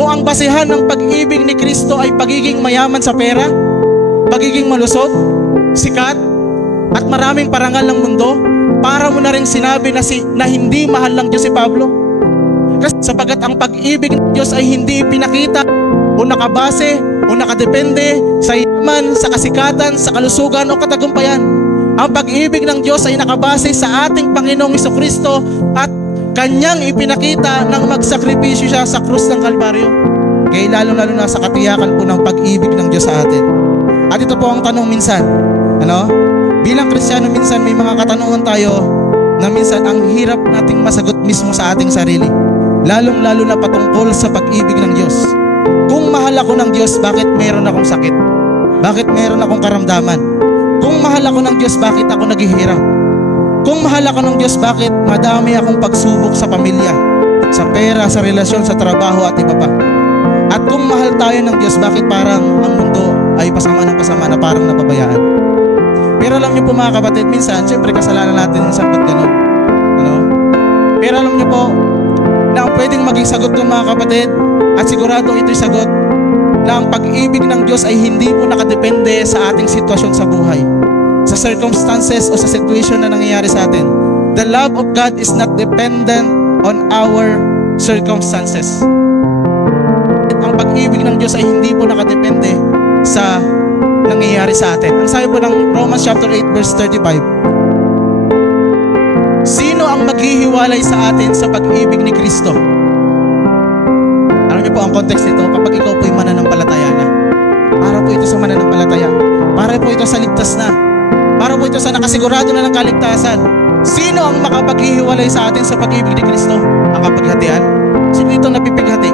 Kung ang basehan ng pag-ibig ni Kristo ay pagiging mayaman sa pera, pagiging malusog, sikat, at maraming parangal ng mundo, para mo na rin sinabi na hindi mahal ng Diyos si Pablo. Kasi sapagat ang pag-ibig ng Diyos ay hindi ipinakita o nakabase o nakadepende sa yaman, sa kasikatan, sa kalusugan o katagumpayan. Ang pag-ibig ng Diyos ay nakabase sa ating Panginoong Jesucristo at Kanyang ipinakita nang magsakripisyo siya sa krus ng Kalbaryo. Kaya lalo-lalo na sa katiyakan po ng pag-ibig ng Diyos sa atin. At ito po ang tanong minsan, bilang Kristiyano minsan may mga katanungan tayo na minsan ang hirap nating masagot mismo sa ating sarili. Lalong-lalo na patungkol sa pag-ibig ng Diyos. Kung mahal ako ng Diyos, bakit meron akong sakit? Bakit meron akong karamdaman? Kung mahal ako ng Diyos, bakit ako naghihirap? Kung mahal ako ng Diyos, bakit madami akong pagsubok sa pamilya, sa pera, sa relasyon, sa trabaho at iba pa? At kung mahal tayo ng Diyos, bakit parang ang mundo ay pasama ng pasama na parang napabayaan? Pero alam niyo po mga kapatid, minsan, siyempre kasalanan natin sa pagganon. Pero alam niyo po, na ang pwedeng maging sagot ng mga kapatid, at sigurado ito'y sagot, na ang pag-ibig ng Diyos ay hindi po nakadepende sa ating sitwasyon sa buhay, sa circumstances o sa situation na nangyayari sa atin. The love of God is not dependent on our circumstances. Ang pag-ibig ng Diyos ay hindi po nakadepende sa nangyayari sa atin. Ang sabi po ng Romans chapter 8 verse 35, sino ang maghihiwalay sa atin sa pag-ibig ni Kristo? Alam niyo po ang context nito, kapag ikaw po'y mananampalataya na. Para po ito sa mananampalataya. Para po ito sa ligtas na. Para po ito sa nakasigurado na ng kaligtasan. Sino ang makapaghihiwalay sa atin sa pag-ibig ni Kristo? Ang kapaghatian? Sino dito napipighati?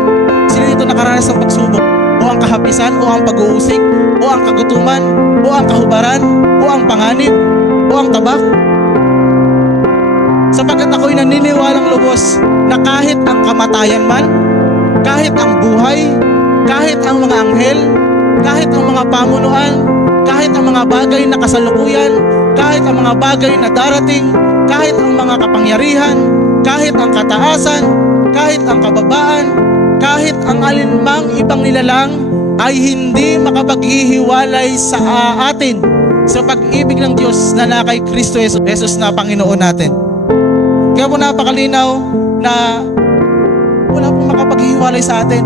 Sino dito nakaranas ng pagsubok? O ang kahapisan? O ang pag-uusig? O ang kagutuman? O ang kahubaran? O ang panganib? O ang tabak? Sapagkat ako'y naniniwalang lubos na kahit ang kamatayan man, kahit ang buhay, kahit ang mga anghel, kahit ang mga pamunuan, kahit ang mga bagay na kasalukuyan, kahit ang mga bagay na darating, kahit ang mga kapangyarihan, kahit ang kataasan, kahit ang kababaan, kahit ang alinmang ibang nilalang ay hindi makapaghihiwalay sa atin sa pag-ibig ng Diyos na kay Kristo Jesus na Panginoon natin. Kaya po napakalinaw na wala pong makapaghihiwalay sa atin.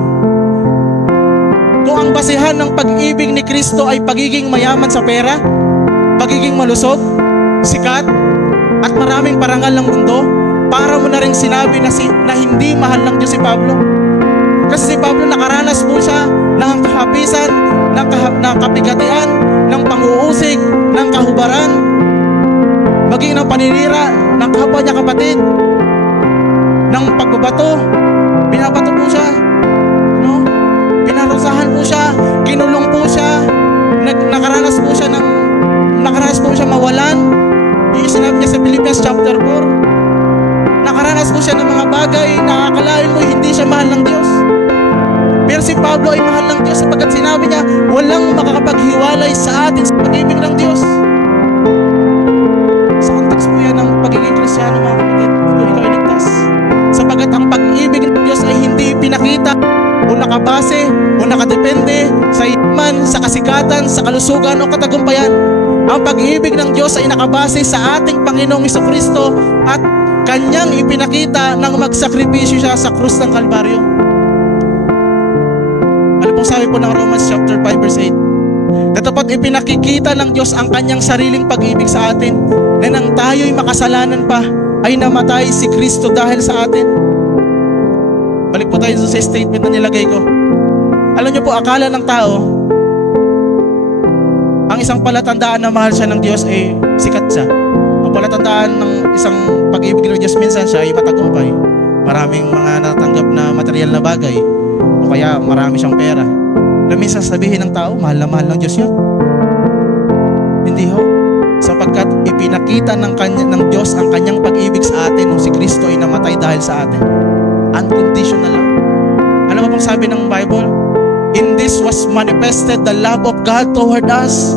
Kung ang basehan ng pag-ibig ni Kristo ay pagiging mayaman sa pera, pagiging malusog, sikat, at maraming parangal ng mundo, para mo na rin sinabi na hindi mahal ng Diyos si Pablo. Kasi si Pablo nakaranas po siya ng kahapisan, ng kapigatian, ng pang-uusig, ng kahubaran, maging ng paninira ng kapwa niya kapatid, ng pagbabato. Binabato po siya, pinarusahan po siya, kinulong po siya, nakaranas po siya mawalan. Yung sinabi niya sa Philippians chapter 4, nakaranas po siya ng mga bagay na akalain mo hindi siya mahal ng Diyos. Pero si Pablo ay mahal ng Diyos sapagkat sinabi niya, walang makakapaghiwalay sa atin sa pag-ibig ng Diyos. Sa context po yan ng pagiging Kristiyano mga kapatid, kung ikaw ay ligtas. Sapagkat ang pag-ibig ng Diyos ay hindi pinakita o nakabase o nakadepende sa yaman, sa kasikatan, sa kalusugan o katagumpayan. Ang pag-ibig ng Diyos ay nakabase sa ating Panginoong Jesucristo at Kanyang ipinakita nang magsakripisyo siya sa krus ng Kalbaryo. Ano pong sabi po ng Romans chapter 5 verse 8? Katapat ipinakikita ng Diyos ang Kanyang sariling pag-ibig sa atin na nang tayo'y makasalanan pa ay namatay si Kristo dahil sa atin. Balik po tayo sa statement na nilagay ko. Alam niyo po, akala ng tao ang isang palatandaan na mahal siya ng Diyos ay sikat siya. Ang palatandaan ng isang pag-ibig ng Diyos minsan siya ay matagumpay. Maraming mga natanggap na material na bagay o kaya marami siyang pera. Na minsan sabihin ng tao, mahal na mahal ng Diyos yun. Hindi ho. Sapagkat ipinakita ng Diyos ang Kanyang pag-ibig sa atin nung si Kristo ay namatay dahil sa atin. Unconditional lang. Alam mo pong sabi ng Bible? In this was manifested the love of God toward us,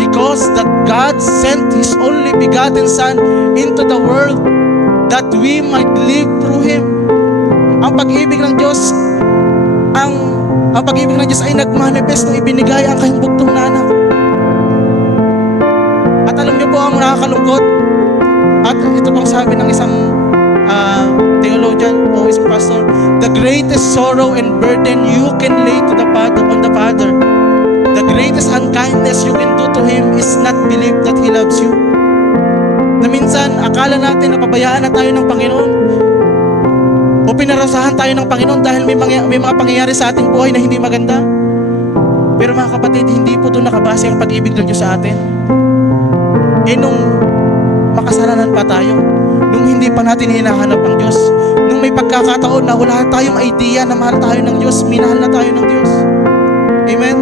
because that God sent His only begotten Son into the world that we might live through Him. Ang pag-ibig ng Diyos, ang Ang pag-ibig ng Diyos ay nagmanifest nung ibinigay ang kanyang bugtong na anak. At alam niyo po ang nakakalungkot, at ito pang sabi ng isang theologian o isang pastor, the greatest sorrow and burden you can lay to the Father, on the Father, the greatest unkindness you can do to Him is not believe that He loves you. Na minsan, akala natin na pabayaan na tayo ng Panginoon o pinarasahan tayo ng Panginoon dahil may mga pangyayari sa ating buhay na hindi maganda. Pero mga kapatid, hindi po ito nakabase ang pag-ibig ng Diyos sa atin. Nung makasalanan pa tayo, nung hindi pa natin hinahanap ang Diyos, nung may pagkakataon na wala tayong idea na mahal tayo ng Diyos, minahal na tayo ng Diyos. Amen?